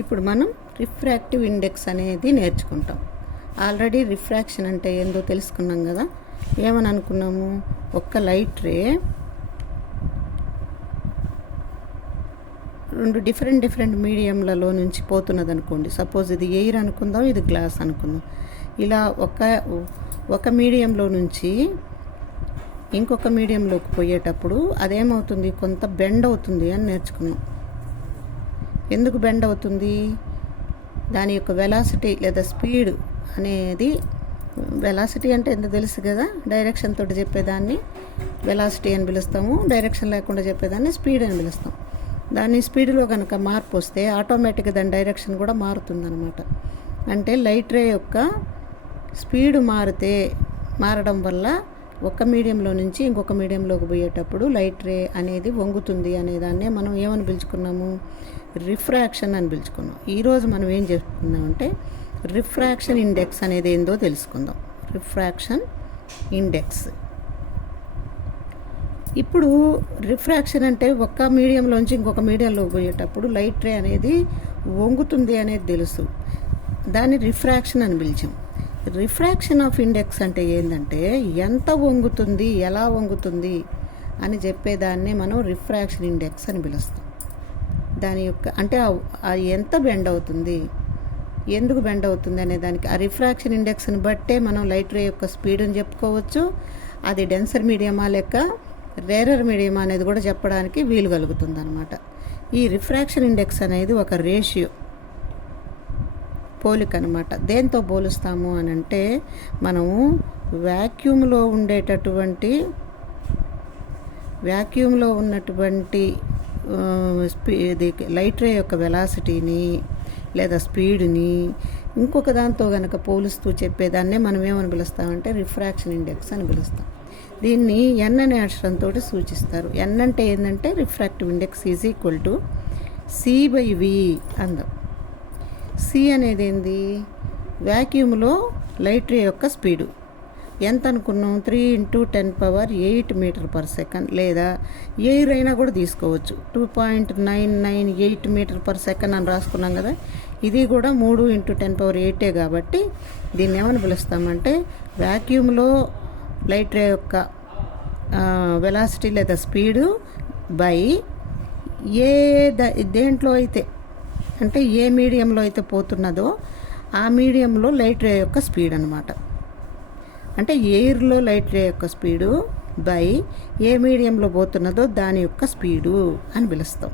ఇప్పుడు మనం refractive index అనేది నేర్చుకుంటాం. ఆల్రెడీ రిఫ్రాక్షన్ అంటే ఏందో తెలుసుకున్నాం కదా. ఏమని అనుకున్నాము, ఒక్క లైట్ రే రెండు డిఫరెంట్ మీడియంలలో నుంచి పోతున్నది అనుకోండి. సపోజ్ ఇది ఎయిర్ అనుకుందాం, ఇది గ్లాస్ అనుకుందాం. ఇలా ఒక మీడియంలో నుంచి ఇంకొక మీడియంలోకి పోయేటప్పుడు అదేమవుతుంది, కొంత బెండ్ అవుతుంది అని నేర్చుకున్నాం. ఎందుకు బెండ్ అవుతుంది? దాని యొక్క వెలాసిటీ లేదా స్పీడ్ అనేది, వెలాసిటీ అంటే ఎంత తెలుసు కదా, డైరెక్షన్ తోటి చెప్పేదాన్ని వెలాసిటీ అని పిలుస్తాము, డైరెక్షన్ లేకుండా చెప్పేదాన్ని స్పీడ్ అని పిలుస్తాం. దాని స్పీడ్లో కనుక మార్పు వస్తే ఆటోమేటిక్గా దాని డైరెక్షన్ కూడా మారుతుందన్నమాట. అంటే లైట్ రే యొక్క స్పీడ్ మారడం వల్ల ఒక మీడియంలో నుంచి ఇంకొక మీడియంలోకి పోయేటప్పుడు లైట్ రే అనేది వంగుతుంది అనేదాన్నే మనం ఏమని పిలుచుకున్నాము, రిఫ్రాక్షన్ అని పిలుచుకున్నాం. ఈరోజు మనం ఏం చెప్పుకుందామంటే రిఫ్రాక్షన్ ఇండెక్స్ అనేది ఏందో తెలుసుకుందాం. Refraction index. ఇప్పుడు రిఫ్రాక్షన్ అంటే ఒక మీడియంలోంచి ఇంకొక మీడియంలోకి పోయేటప్పుడు లైట్ రే అనేది వంగుతుంది అనేది తెలుసు, దాన్ని రిఫ్రాక్షన్ అని పిలిచాం. రిఫ్రాక్షన్ ఆఫ్ ఇండెక్స్ అంటే ఏంటంటే ఎంత వంగుతుంది, ఎలా వంగుతుంది అని చెప్పేదాన్ని మనం రిఫ్రాక్షన్ ఇండెక్స్ అని పిలుస్తాం. దాని యొక్క అంటే ఎంత బెండ్ అవుతుంది, ఎందుకు బెండ్ అవుతుంది అనే దానికి ఆ రిఫ్రాక్షన్ ఇండెక్స్ని బట్టే మనం లైట్ రే యొక్క స్పీడ్ని చెప్పుకోవచ్చు. అది డెన్సర్ మీడియమా లేక రేరర్ మీడియమా అనేది కూడా చెప్పడానికి వీలు కలుగుతుంది అనమాట. ఈ రిఫ్రాక్షన్ ఇండెక్స్ అనేది ఒక రేషియో, పోలిక అనమాట. దేంతో పోలుస్తాము అని అంటే మనము వ్యాక్యూమ్లో ఉన్నటువంటి లైట్ రే యొక్క వెలాసిటీని లేదా స్పీడ్ని ఇంకొక దాంతో కనుక పోలుస్తూ చెప్పేదాన్నే మనం ఏమని పిలుస్తామంటే రిఫ్రాక్షన్ ఇండెక్స్ అని పిలుస్తాం. దీన్ని ఎన్ అనే అక్షరంతో సూచిస్తారు. ఎన్ అంటే ఏంటంటే refractive index is equal to C/V అందాం. సి అనేది ఏంది, వ్యాక్యూమ్లో లైట్ రే యొక్క స్పీడు. ఎంత అనుకున్నాం, 3 × 10⁸ మీటర్ పర్ సెకండ్, లేదా ఎయిర్ అయినా కూడా తీసుకోవచ్చు. 2.998 మీటర్ పర్ సెకండ్ అని రాసుకున్నాం కదా. ఇది కూడా 3 × 10⁸ కాబట్టి దీన్ని ఏమని పిలుస్తామంటే వ్యాక్యూమ్లో లైట్ రే యొక్క వెలాసిటీ లేదా స్పీడు బై దేంట్లో అయితే అంటే ఏ మీడియంలో అయితే పోతున్నదో ఆ మీడియంలో లైట్ రే యొక్క స్పీడ్ అనమాట. అంటే ఎయిర్లో లైట్ రే యొక్క స్పీడు బై ఏ మీడియంలో పోతున్నదో దాని యొక్క స్పీడు అని పిలుస్తాం.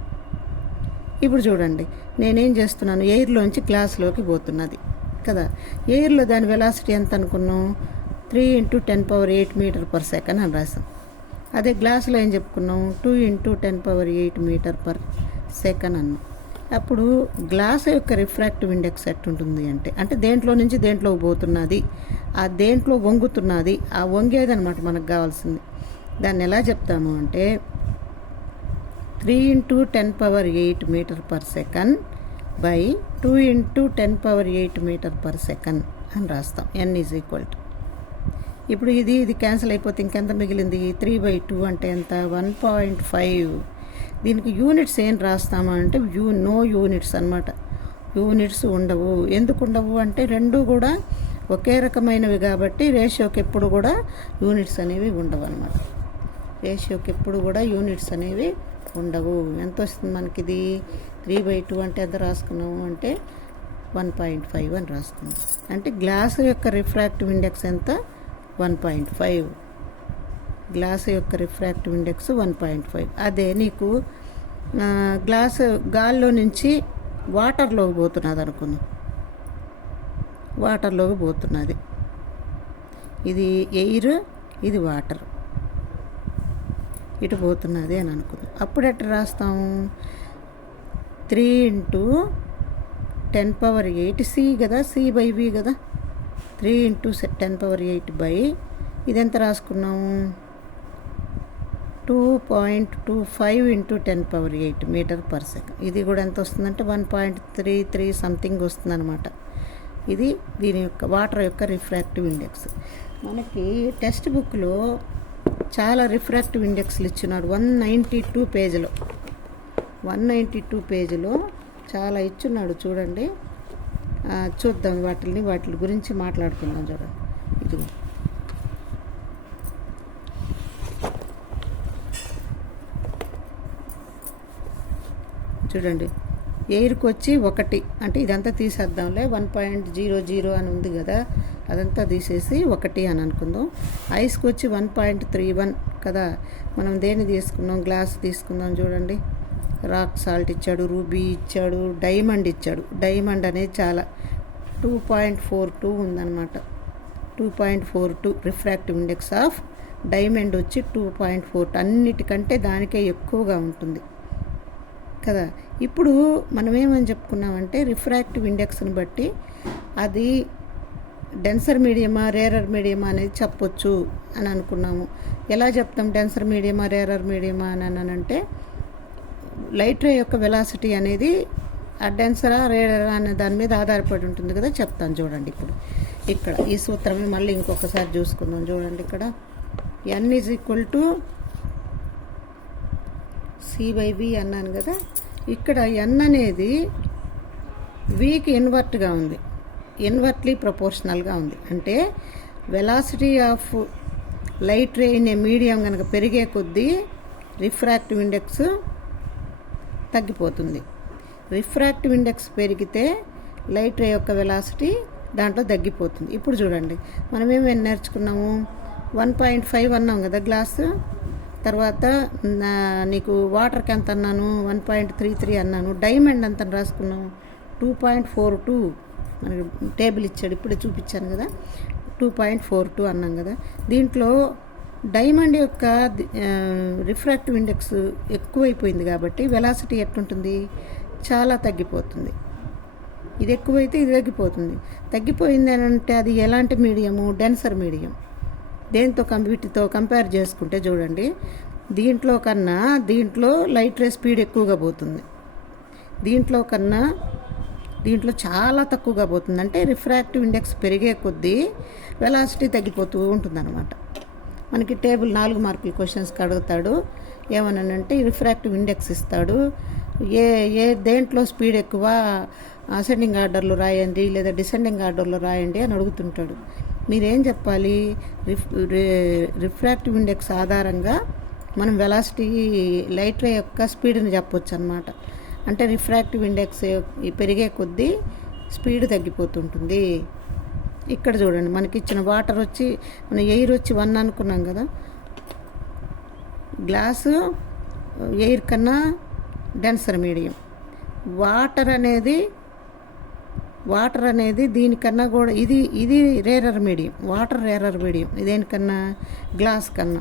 ఇప్పుడు చూడండి, నేనేం చేస్తున్నాను, ఎయిర్లోంచి గ్లాస్లోకి పోతున్నది కదా. ఎయిర్లో దాని వెలాసిటీ ఎంత అనుకున్నాం, 3 × 10⁸ మీటర్ పర్ సెకండ్ అని రాసాం. అదే గ్లాసులో ఏం చెప్పుకున్నాం, 2 × 10⁸ మీటర్ పర్ సెకండ్ అన్నాం. అప్పుడు గ్లాస్ యొక్క రిఫ్రాక్టివ్ ఇండెక్స్ ఎట్టుంటుంది అంటే దేంట్లో నుంచి దేంట్లోకి పోతున్నది, ఆ దేంట్లో వంగుతున్నది, ఆ వంగేది అనమాట మనకు కావాల్సింది. దాన్ని ఎలా చెప్తాము అంటే 3 × 10⁸ metre per second by 2 × 10⁸ metre per second అని రాస్తాం. n ఈజ్ ఈక్వల్ టు, ఇప్పుడు ఇది క్యాన్సిల్ అయిపోతే ఇంకెంత మిగిలింది, 3/2 అంటే ఎంత, 1.5. దీనికి యూనిట్స్ ఏం రాస్తామంటే నో యూనిట్స్ అనమాట. యూనిట్స్ ఉండవు. ఎందుకు ఉండవు అంటే రెండు కూడా ఒకే రకమైనవి కాబట్టి రేషియోకి ఎప్పుడు కూడా యూనిట్స్ అనేవి ఉండవు అనమాట. రేషియోకి ఎప్పుడు కూడా యూనిట్స్ అనేవి ఉండవు. ఎంత వస్తుంది మనకి ఇది, 3/2 అంటే ఎంత రాసుకున్నాము అంటే 1.5 అని రాసుకున్నాం. అంటే గ్లాస్ యొక్క రిఫ్రాక్టివ్ ఇండెక్స్ ఎంత, 1.5. గ్లాస్ యొక్క రిఫ్రాక్టివ్ ఇండెక్స్ 1.5. అదే నీకు గాల్లో నుంచి వాటర్లోకి పోతున్నది అనుకుందాం. వాటర్లోకి పోతున్నది, ఇది ఎయిర్, ఇది వాటర్, ఇటు పోతున్నది అని అనుకుందాం. అప్పుడు ఎట్లా రాస్తాము, 3 × 10⁸ C కదా, C/V కదా. 3 × 10⁸ బై ఇదెంత రాసుకున్నాము, 2.25 × 10⁸ మీటర్ పర్ సెకండ్. ఇది కూడా ఎంత వస్తుందంటే 1.33 సంథింగ్ వస్తుంది అనమాట. ఇది దీని యొక్క వాటర్ యొక్క రిఫ్రాక్టివ్ ఇండెక్స్. మనకి టెక్స్ట్ బుక్లో చాలా రిఫ్రాక్టివ్ ఇండెక్స్లు ఇచ్చినాడు. 192 పేజీలో చాలా ఇచ్చున్నాడు చూడండి. చూద్దాం వాటి గురించి మాట్లాడుకుందాం. చూడండి, ఇది చూడండి, ఎయిర్కి వచ్చి 1 అంటే ఇదంతా తీసేద్దాంలే. 1.00 అని ఉంది కదా, అదంతా తీసేసి 1 అని అనుకుందాం. ఐస్కి వచ్చి 1.31 కదా. మనం దేన్ని తీసుకున్నాం? గ్లాస్ తీసుకుందాం. చూడండి, రాక్ సాల్ట్ ఇచ్చాడు, రూబీ ఇచ్చాడు, డైమండ్ ఇచ్చాడు. డైమండ్ అనేది చాలా 2.42 ఉందన్నమాట. 2.42 రిఫ్రాక్టివ్ ఇండెక్స్ ఆఫ్ డైమండ్ వచ్చి 2.4. అన్నిటికంటే దానికే ఎక్కువగా ఉంటుంది కదా. ఇప్పుడు మనం ఏమని చెప్పుకున్నామంటే రిఫ్రాక్టివ్ ఇండెక్స్ని బట్టి అది డెన్సర్ మీడియమా రేరర్ మీడియమా అనేది చెప్పొచ్చు అని అనుకున్నాము. ఎలా చెప్తాం డెన్సర్ మీడియమా రేరర్ మీడియమా అని అంటే, లైట్ రే యొక్క వెలాసిటీ అనేది ఆ డెన్సరా రేరరా అనే దాని మీద ఆధారపడి ఉంటుంది కదా. చెప్తాను చూడండి. ఇప్పుడు ఇక్కడ ఈ సూత్రమే మళ్ళీ ఇంకొకసారి చూసుకుందాం. చూడండి, ఇక్కడ n = c/v అన్నాను కదా. ఇక్కడ n అనేది vకి ఇన్వర్ట్గా ఉంది, ఇన్వర్ట్లీ ప్రపోర్షనల్గా ఉంది. అంటే velocity of light ray in a medium కనుక పెరిగే కొద్దీ రిఫ్రాక్టివ్ ఇండెక్స్ తగ్గిపోతుంది. రిఫ్రాక్టివ్ ఇండెక్స్ పెరిగితే లైట్ రే యొక్క వెలాసిటీ దాంట్లో తగ్గిపోతుంది. ఇప్పుడు చూడండి, మనం ఏమేమి నేర్చుకున్నాము? 1.5 అన్నాం కదా గ్లాసు. తర్వాత నీకు వాటర్కి ఎంత అన్నాను? 1.33 అన్నాను. డైమండ్ ఎంత రాసుకున్నాం? 2.42 మనకి టేబుల్ ఇచ్చాడు, ఇప్పుడే చూపించాను కదా. 2.42 అన్నాం కదా. దీంట్లో డైమండ్ యొక్క రిఫ్రాక్టివ్ ఇండెక్స్ ఎక్కువైపోయింది కాబట్టి వెలాసిటీ ఎట్లుంటుంది? చాలా తగ్గిపోతుంది. ఇది ఎక్కువైతే ఇది తగ్గిపోతుంది. తగ్గిపోయింది అని అంటే అది ఎలాంటి మీడియము? Denser medium. వీటితో కంపేర్ చేసుకుంటే చూడండి, దీంట్లో లైట్ రే స్పీడ్ ఎక్కువగా పోతుంది, దీంట్లో చాలా తక్కువగా పోతుంది. అంటే రిఫ్రాక్టివ్ ఇండెక్స్ పెరిగే కొద్దీ వెలాసిటీ తగ్గిపోతూ ఉంటుందన్నమాట. మనకి టేబుల్ 4 మార్కుల క్వశ్చన్స్కి అడుగుతాడు. ఏమనంటే రిఫ్రాక్టివ్ ఇండెక్స్ ఇస్తాడు. దేంట్లో స్పీడ్ ఎక్కువ అసెండింగ్ ఆర్డర్లో రాయండి లేదా డిసెండింగ్ ఆర్డర్లో రాయండి అని అడుగుతుంటాడు. మీరేం చెప్పాలి? రిఫ్రాక్టివ్ ఇండెక్స్ ఆధారంగా మనం వెలాసిటీ లైట్ రే యొక్క స్పీడ్ని చెప్పొచ్చు అన్నమాట. అంటే రిఫ్రాక్టివ్ ఇండెక్స్ పెరిగే కొద్దీ స్పీడ్ తగ్గిపోతుంటుంది. ఇక్కడ చూడండి, మనకి ఇచ్చిన ఎయిర్ వచ్చి 1 అనుకున్నాం కదా. గ్లాసు ఎయిర్ కన్నా డెన్సర్ మీడియం. వాటర్ అనేది దీనికన్నా కూడా ఇది rarer medium. Water rarer medium దేనికన్నా? గ్లాస్ కన్నా.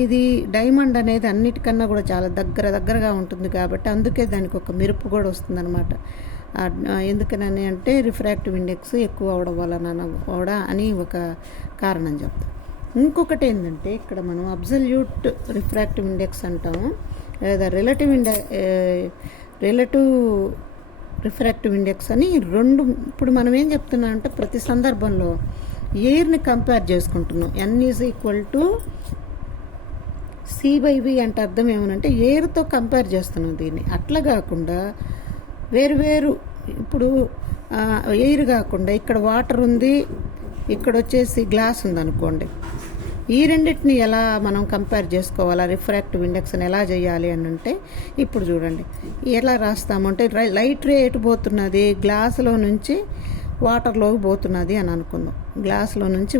ఇది డైమండ్ అనేది అన్నిటికన్నా కూడా చాలా దగ్గరగా ఉంటుంది కాబట్టి అందుకే దానికి ఒక మెరుపు కూడా వస్తుందన్నమాట. ఎందుకని అంటే రిఫ్రాక్టివ్ ఇండెక్స్ ఎక్కువ అవడం వలన కూడా అని ఒక కారణం చెప్తాం. ఇంకొకటి ఏంటంటే, ఇక్కడ మనం అబ్సల్యూట్ రిఫ్రాక్టివ్ ఇండెక్స్ అంటాము లేదా రిలేటివ్ రిఫ్రాక్టివ్ ఇండెక్స్ అని 2. ఇప్పుడు మనం ఏం చెప్తున్నాం అంటే, ప్రతి సందర్భంలో ఎయిర్ని కంపేర్ చేసుకుంటున్నాం. n = c/v అంటే అర్థం ఏమనంటే ఎయిర్తో కంపేర్ చేస్తున్నాం దీన్ని. అట్లా కాకుండా వేరు ఇప్పుడు ఎయిర్ కాకుండా ఇక్కడ వాటర్ ఉంది, ఇక్కడ వచ్చేసి గ్లాస్ ఉంది అనుకోండి. ఈ రెండింటిని ఎలా మనం కంపేర్ చేసుకోవాలా? రిఫ్రాక్టివ్ ఇండెక్స్ని ఎలా చేయాలి అని అంటే, ఇప్పుడు చూడండి ఎలా రాస్తామంటే, లైట్ రే ఎటు పోతున్నది? గ్లాసులో నుంచి వాటర్లోకి పోతున్నది అని అనుకుందాం. గ్లాసులోంచి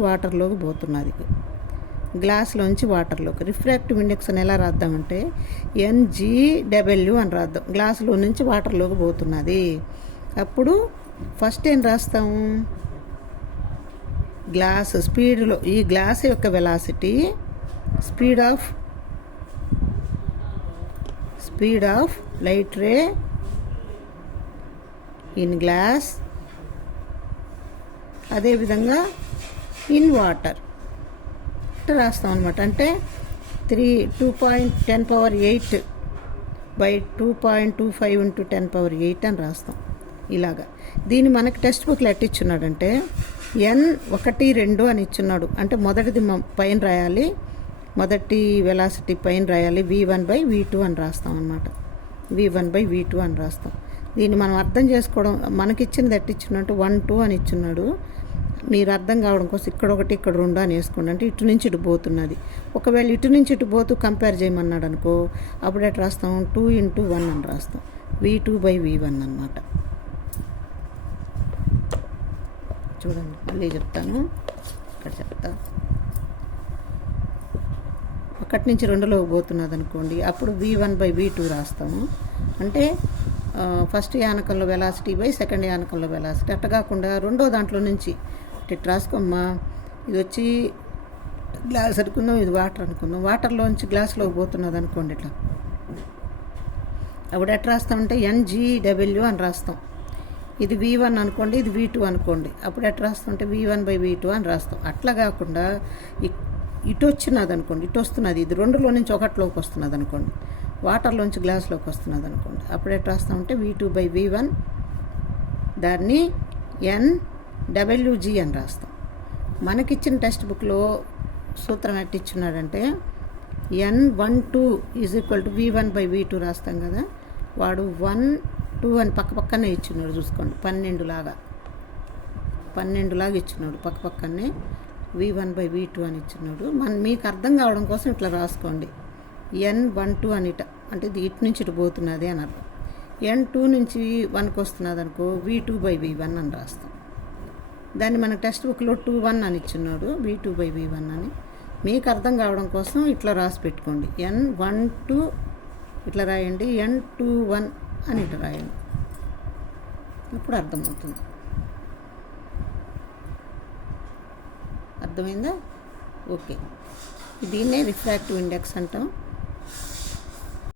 వాటర్లోకి రిఫ్రాక్టివ్ ఇండెక్స్ అని ఎలా రాద్దామంటే NGW అని రాద్దాం. గ్లాసులో నుంచి వాటర్లోకి పోతున్నది. అప్పుడు ఫస్ట్ ఏం రాస్తాము? గ్లాస్ స్పీడ్లో ఈ గ్లాస్ యొక్క velocity speed of light ray in glass, అదేవిధంగా ఇన్ వాటర్ రాస్తాం అనమాట. అంటే 2.10⁸ బై 2.25 × 10⁸ అని రాస్తాం. ఇలాగా దీన్ని మనకి టెక్స్ట్ బుక్లో ఎట్టిచ్చున్నాడంటే n12 అని ఇచ్చున్నాడు. అంటే మొదటిది పైన రాయాలి, మొదటి వెలాసిటీ పైన రాయాలి. v1/v2 అని రాస్తాం అన్నమాట. v1/v2 అని రాస్తాం. దీన్ని మనం అర్థం చేసుకోవడం, మనకిచ్చినది ఎట్టిచ్చినట్టు 1 2 అని ఇచ్చున్నాడు. మీరు అర్థం కావడం కోసం ఇక్కడ 1 ఇక్కడ 2 అని వేసుకోండి. అంటే ఇటు నుంచి ఇటు పోతున్నది. ఒకవేళ ఇటు నుంచి ఇటు పోతూ కంపేర్ చేయమన్నాడు అనుకో, అప్పుడు ఎట్లా రాస్తాం, 2 × 1 అని రాస్తాం. V2/V1 అన్నమాట. చూడండి, మళ్ళీ చెప్తాను, ఇక్కడ చెప్తా. 1 నుంచి 2లోకి పోతున్నది అనుకోండి, అప్పుడు V1/V2 రాస్తాము. అంటే ఫస్ట్ యానకంలో వెలాసిటీ బై సెకండ్ యానకంలో వెలాసిటీ. అట్ట కాకుండా రెండో దాంట్లో నుంచి ఇటు రాసుకోమ్మా. ఇది వచ్చి గ్లాస్ అనుకుందాం, ఇది వాటర్ అనుకుందాం. వాటర్లోంచి గ్లాస్లోకి పోతున్నది అనుకోండి ఇట్లా, అప్పుడు ఎట్లా రాస్తామంటే NGW అని రాస్తాం. ఇది V1 అనుకోండి, ఇది V2 అనుకోండి, అప్పుడు ఎట్లా రాస్తామంటే V1/V2 అని రాస్తాం. అట్లా కాకుండా ఇటు వచ్చినది అనుకోండి, ఇటు వస్తున్నది, ఇది 2లో నుంచి 1లోకి వస్తున్నది అనుకోండి, వాటర్లోంచి గ్లాస్లోకి వస్తున్నది అనుకోండి, అప్పుడు ఎట్లా రాస్తామంటే V2/V1, దాన్ని NWG అని రాస్తాం. మనకిచ్చిన టెక్స్ట్ బుక్లో సూత్రం ఎట్టిచ్చున్నాడంటే N12 = V1/V2 రాస్తాం కదా, వాడు 1 2 అని పక్కనే ఇచ్చున్నాడు. చూసుకోండి, 12 లాగా ఇచ్చున్నాడు. పక్కనే V1/V2 అని ఇచ్చున్నాడు. మీకు అర్థం కావడం కోసం ఇట్లా రాసుకోండి. N12 అని అంటే ఇది ఇటు నుంచి ఇటు పోతున్నది అని అర్థం. N2 నుంచి 1కి వస్తున్నది అనుకో, V2/V1 అని రాస్తాం. దాన్ని మన టెక్స్ట్ బుక్లో 21 అని ఇచ్చున్నాడు, V2/V1 అని. మీకు అర్థం కావడం కోసం ఇట్లా రాసి పెట్టుకోండి. N12 ఇట్లా రాయండి, N21 అని ఇట్లా రాయండి, ఇప్పుడు అర్థమవుతుంది. అర్థమైందా? ఓకే. దీన్నే రిఫ్రాక్టివ్ ఇండెక్స్ అంటాం.